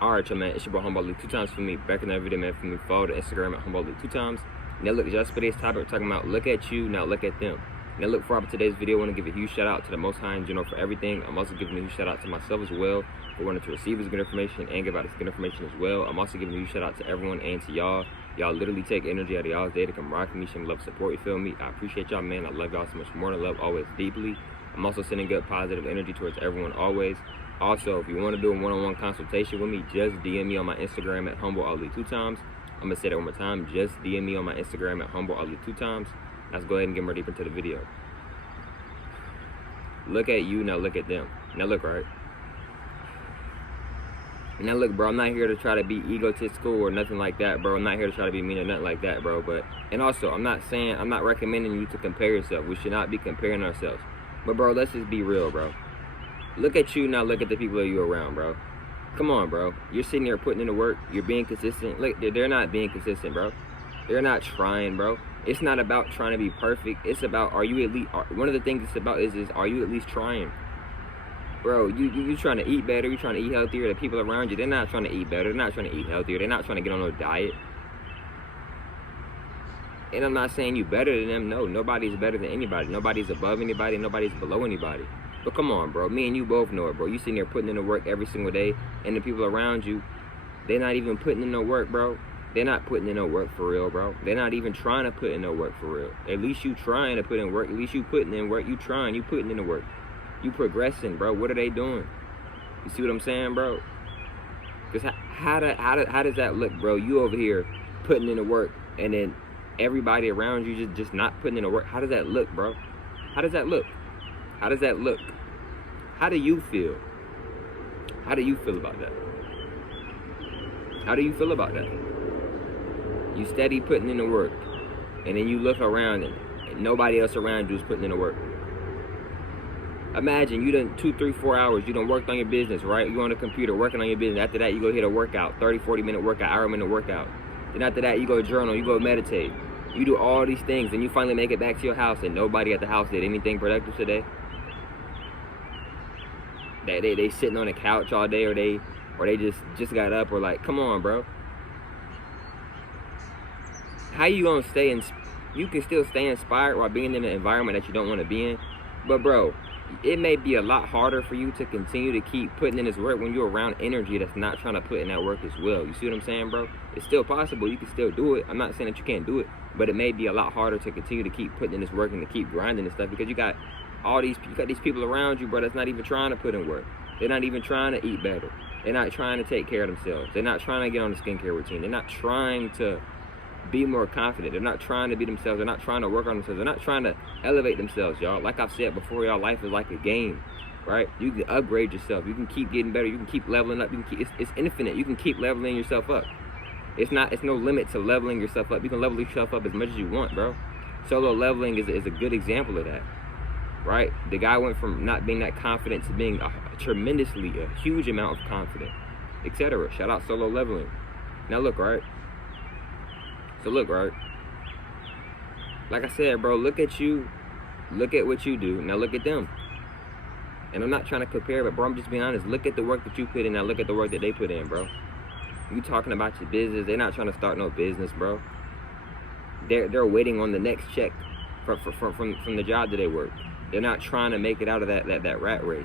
Alright, y'all, man, it's your boy Humble League 2 times for me. Back in that video, man, for me, follow the Instagram at Humble League 2 times. Now look, just for today's topic, we're talking about look at you, now look at them. Now look, for today's video, I want to give a huge shout out to the Most High in general for everything. I'm also giving a huge shout out to myself as well for wanting to receive his good information and give out his good information as well. I'm also giving a huge shout out to everyone and to y'all. Y'all literally take energy out of y'all's day to come rock with me, show me love, support, you feel me? I appreciate y'all, man. I love y'all so much more than love, always deeply. I'm also sending good positive energy towards everyone always. Also, if you want to do a one-on-one consultation with me, just DM me on my Instagram at Humble Ali 2 times. I'm going to say that one more time. Just DM me on my Instagram at Humble Ali 2 times. Let's go ahead and get more deep into the video. Look at you, now look at them. Now look, right? Now look, bro, I'm not here to try to be egotistical or nothing like that, bro. I'm not here to try to be mean or nothing like that, bro. And also, I'm not recommending you to compare yourself. We should not be comparing ourselves. But, bro, let's just be real, bro. Look at you, now look at the people that you're around, bro. Come on, bro. You're sitting there putting in the work. You're being consistent. Look, they're not being consistent, bro. They're not trying, bro. It's not about trying to be perfect. It's about, are you at least, one of the things it's about is are you at least trying? Bro, you trying to eat better. You're trying to eat healthier. The people around you, they're not trying to eat better. They're not trying to eat healthier. They're not trying to get on no diet. And I'm not saying you better than them. No, nobody's better than anybody. Nobody's above anybody. Nobody's below anybody. But come on, bro. Me and you both know it, bro. You sitting there putting in the work every single day, and the people around you, they're not even putting in no work, bro. They're not putting in no work for real, bro. They're not even trying to put in no work for real. At least you trying to put in work. At least you putting in work. You trying. You putting in the work. You progressing, bro. What are they doing? You see what I'm saying, bro? Because how does that look, bro? You over here putting in the work, and then everybody around you just not putting in the work. How does that look, bro? How does that look? How does that look? How do you feel? How do you feel about that? How do you feel about that? You steady putting in the work, and then you look around and nobody else around you is putting in the work. Imagine you done 2, 3, 4 hours, you done worked on your business, right? You on the computer working on your business. After that, you go hit a workout, 30, 40-minute workout, hour-minute workout. Then after that, you go journal, you go meditate. You do all these things, and you finally make it back to your house, and nobody at the house did anything productive today. They sitting on the couch all day, or they just got up, or like, come on, bro. How you gonna stay in? You can still stay inspired while being in an environment that you don't want to be in, but bro, it may be a lot harder for you to continue to keep putting in this work when you're around energy that's not trying to put in that work as well. You see what I'm saying, bro? It's still possible. You can still do it. I'm not saying that you can't do it, but it may be a lot harder to continue to keep putting in this work and to keep grinding and stuff because you got these people around you, bro, that's not even trying to put in work. They're not even trying to eat better. They're not trying to take care of themselves. They're not trying to get on the skincare routine. They're not trying to be more confident. They're not trying to be themselves. They're not trying to work on themselves. They're not trying to elevate themselves, y'all. Like I've said before, y'all, life is like a game, right? You can upgrade yourself. You can keep getting better. You can keep leveling up. It's infinite. You can keep leveling yourself up. It's no limit to leveling yourself up. You can level yourself up as much as you want, bro. Solo leveling is a good example of that, right? The guy went from not being that confident to being a huge amount of confident, etc. Shout out solo leveling. Now look, right? So look, right? Like I said, bro, look at you. Look at what you do. Now look at them. And I'm not trying to compare, but bro, I'm just being honest. Look at the work that you put in. Now look at the work that they put in, bro. You talking about your business. They're not trying to start no business, bro. They're waiting on the next check from the job that they work. They're not trying to make it out of that rat race.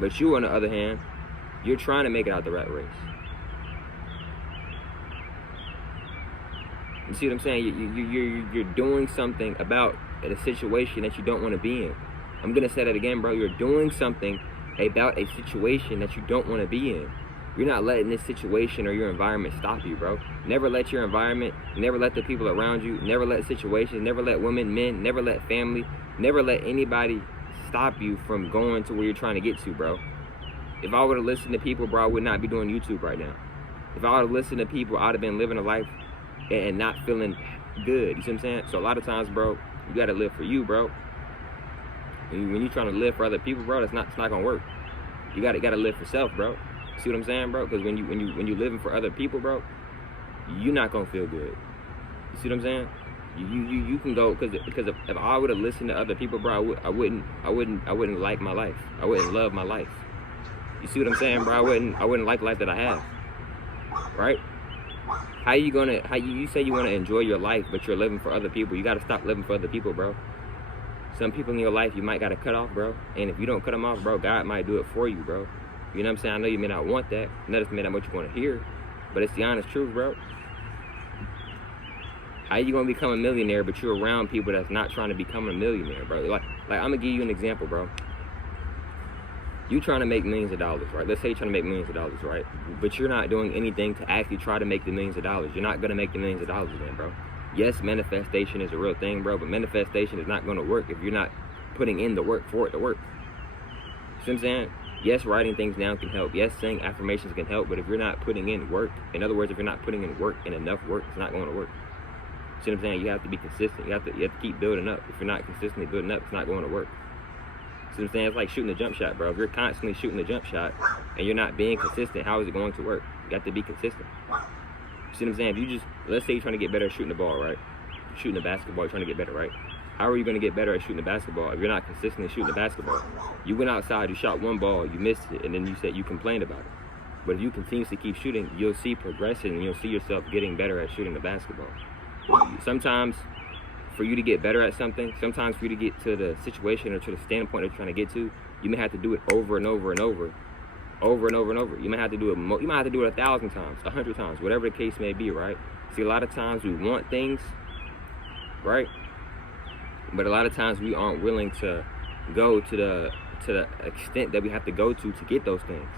But you, on the other hand, you're trying to make it out the rat race. You see what I'm saying? You're doing something about a situation that you don't want to be in. I'm going to say that again, bro. You're doing something about a situation that you don't want to be in. You're not letting this situation or your environment stop you, bro. Never let your environment, never let the people around you, never let situations, never let women, men, never let family, never let anybody stop you from going to where you're trying to get to, bro. If I were to listen to people, bro, I would not be doing YouTube right now. If I were to listen to people, I'd have been living a life and not feeling good. You see what I'm saying? So a lot of times, bro, you gotta live for you, bro. When you're trying to live for other people, bro, it's not gonna work. You gotta live for self, bro. See what I'm saying, bro? Because when you living for other people, bro, you're not gonna feel good. You see what I'm saying? You can go because if I would have listened to other people, bro, I wouldn't like my life. I wouldn't love my life. You see what I'm saying, bro? I wouldn't like the life that I have, right? How you say you want to enjoy your life, but you're living for other people? You got to stop living for other people, bro. Some people in your life you might got to cut off, bro. And if you don't cut them off, bro, God might do it for you, bro. You know what I'm saying? I know you may not want that. That doesn't mean that much you want to hear, but it's the honest truth, bro. How you gonna become a millionaire, but you're around people that's not trying to become a millionaire, bro? Like I'm gonna give you an example, bro. You trying to make millions of dollars, right? Let's say you're trying to make millions of dollars, right? But you're not doing anything to actually try to make the millions of dollars. You're not gonna make the millions of dollars then, bro. Yes, manifestation is a real thing, bro, but manifestation is not gonna work if you're not putting in the work for it to work. You see what I'm saying? Yes, writing things down can help. Yes, saying affirmations can help, but if you're not putting in work, in other words, if you're not putting in work and enough work, it's not going to work. See what I'm saying? You have to be consistent. You have to keep building up. If you're not consistently building up, it's not going to work. See what I'm saying? It's like shooting a jump shot, bro. If you're constantly shooting a jump shot and you're not being consistent, how is it going to work? You have to be consistent. See what I'm saying? If you just, let's say you're trying to get better at shooting the ball, right? You're shooting the basketball, you're trying to get better, right? How are you going to get better at shooting the basketball if you're not consistently shooting the basketball? You went outside, you shot one ball, you missed it, and then you said you complained about it. But if you continuously keep shooting, you'll see progression and you'll see yourself getting better at shooting the basketball. Sometimes for you to get better at something, sometimes for you to get to the situation or to the standpoint that you're trying to get to, you may have to do it over and over and over and over. You might have to do it 1,000 times, 100 times, whatever the case may be, right? See, a lot of times we want things, right? But a lot of times we aren't willing to go to the extent that we have to go to get those things.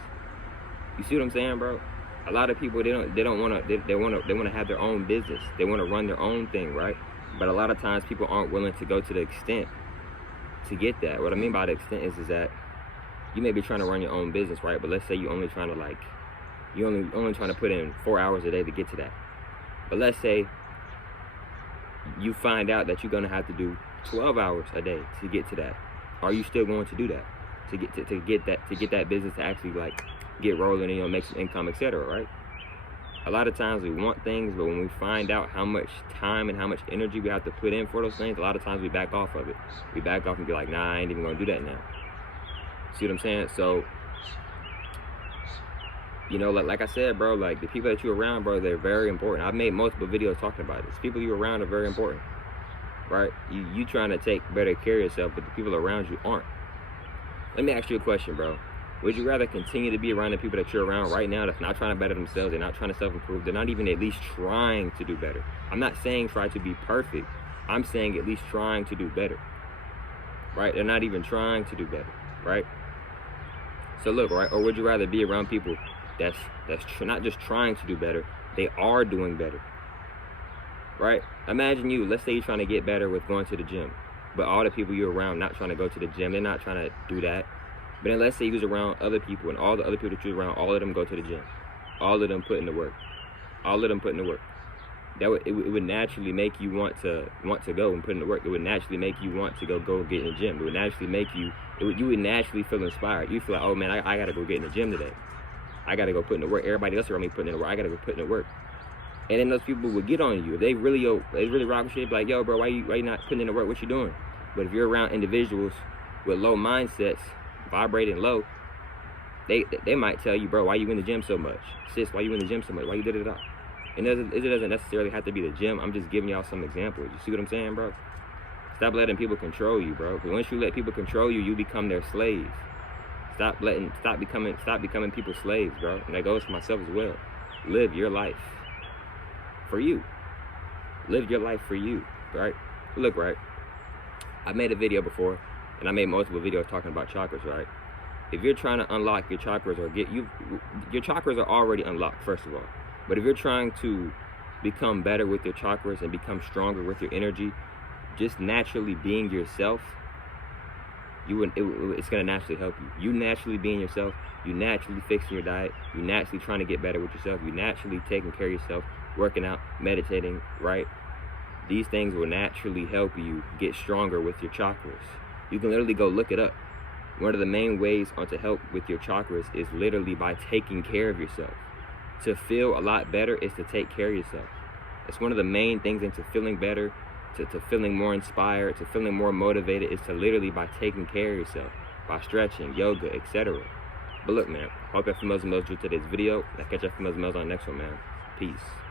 You see what I'm saying, bro? A lot of people, they want to have their own business. They want to run their own thing, right? But a lot of times people aren't willing to go to the extent to get that. What I mean by the extent is that you may be trying to run your own business, right? But let's say you're only trying to only trying to put in 4 hours a day to get to that. But let's say you find out that you're gonna have to do 12 hours a day to get to that. Are you still going to do that to get that business to actually like get rolling and make some income, etc., right? A lot of times we want things, but when we find out how much time and how much energy we have to put in for those things, a lot of times we back off of it. We back off and be like, nah, I ain't even gonna do that now. See what I'm saying? So, you know, like I said, bro, like the people that you're around, bro, they're very important. I've made multiple videos talking about this. People you're around are very important, right? You trying to take better care of yourself, but the people around you aren't. Let me ask you a question, bro. Would you rather continue to be around the people that you're around right now that's not trying to better themselves, they're not trying to self-improve, they're not even at least trying to do better? I'm not saying try to be perfect. I'm saying at least trying to do better, right? They're not even trying to do better, right? So look, right? Or would you rather be around people that's not just trying to do better, they are doing better, right? Imagine you, let's say you're trying to get better with going to the gym, but all the people you're around not trying to go to the gym, they're not trying to do that. But then let's say you was around other people, and all the other people that you're around, all of them go to the gym. All of them put in the work. All of them put in the work. It would naturally make you want to go and put in the work. It would naturally make you want to go get in the gym. It would naturally make you would naturally feel inspired. You feel like, oh man, I gotta go get in the gym today. I gotta go put in the work. Everybody else around me putting in the work. I gotta go put in the work. And then those people would get on you. If they really rock with shit, like, yo, bro, why you not putting in the work? What you doing? But if you're around individuals with low mindsets, vibrating low, they might tell you, bro, why you in the gym so much? Sis, why you in the gym so much? Why you did it all? And it doesn't necessarily have to be the gym. I'm just giving y'all some examples. You see what I'm saying, bro? Stop letting people control you, bro. Because once you let people control you, you become their slave. Stop becoming people's slaves, bro. And that goes for myself as well. Live your life for you. Live your life for you, right? Look, right? I made a video before, and I made multiple videos talking about chakras, right? If you're trying to unlock your chakras or your chakras are already unlocked, first of all. But if you're trying to become better with your chakras and become stronger with your energy, just naturally being yourself, it's gonna naturally help you. You naturally being yourself, you naturally fixing your diet, you naturally trying to get better with yourself, you naturally taking care of yourself, working out, meditating, right? These things will naturally help you get stronger with your chakras. You can literally go look it up. One of the main ways to help with your chakras is literally by taking care of yourself. To feel a lot better is to take care of yourself. It's one of the main things into feeling better, to feeling more inspired, to feeling more motivated, is to literally by taking care of yourself, by stretching, yoga, etc. But look, man, hope y'all females and males enjoyed today's video. I'll catch y'all females and males on the next one, man. Peace.